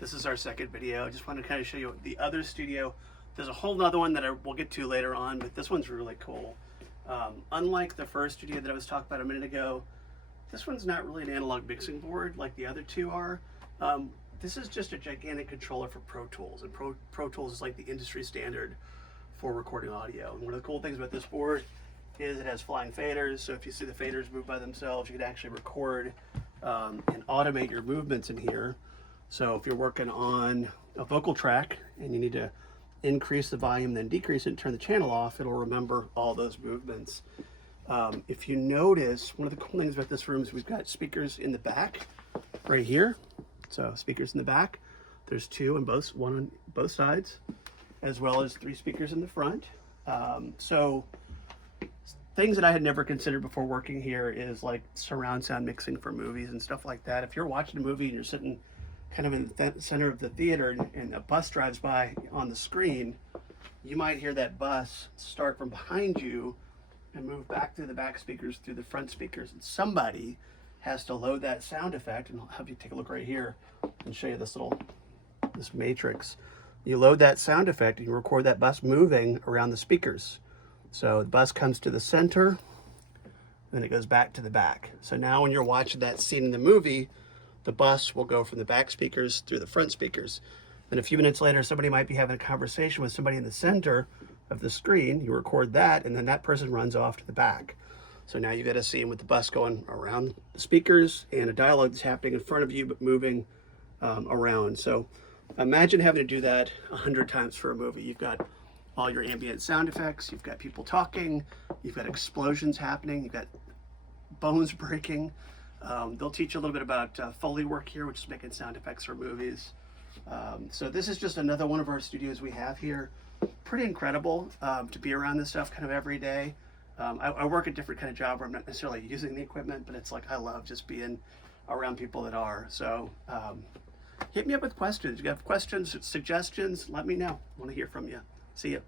This is our second video. I just wanted to kind of show you the other studio. There's a whole other one that we'll get to later on, but this one's really cool. Unlike the first studio that I was talking about a minute ago, this one's not really an analog mixing board like the other two are. This is just a gigantic controller for Pro Tools, and Pro Tools is like the industry standard for recording audio. And one of the cool things about this board is it has flying faders, so if you see the faders move by themselves, you can actually record and automate your movements in here. So if you're working on a vocal track and you need to increase the volume, then decrease it and turn the channel off, it'll remember all those movements. If you notice, one of the cool things about this room is we've got speakers in the back right here. So speakers in the back, there's two on one on both sides, as well as 3 speakers in the front. So things that I had never considered before working here is like surround sound mixing for movies and stuff like that. If you're watching a movie and you're sitting kind of in the center of the theater and a bus drives by on the screen, you might hear that bus start from behind you and move back through the back speakers, through the front speakers. And somebody has to load that sound effect, and I'll have you take a look right here and show you this matrix. You load that sound effect and you record that bus moving around the speakers. So the bus comes to the center, then it goes back to the back. So now when you're watching that scene in the movie, the bus will go from the back speakers through the front speakers. Then a few minutes later, somebody might be having a conversation with somebody in the center of the screen. You record that, and then that person runs off to the back. So now you've got a scene with the bus going around the speakers and a dialogue that's happening in front of you, but moving around. So imagine having to do that 100 times for a movie. You've got all your ambient sound effects, you've got people talking, you've got explosions happening, you've got bones breaking. They'll teach you a little bit about Foley work here, which is making sound effects for movies. So this is just another one of our studios we have here. Pretty incredible to be around this stuff kind of every day. I work a different kind of job where I'm not necessarily using the equipment, but it's like I love just being around people that are. So hit me up with questions. If you have questions, suggestions, let me know. I want to hear from you. See you.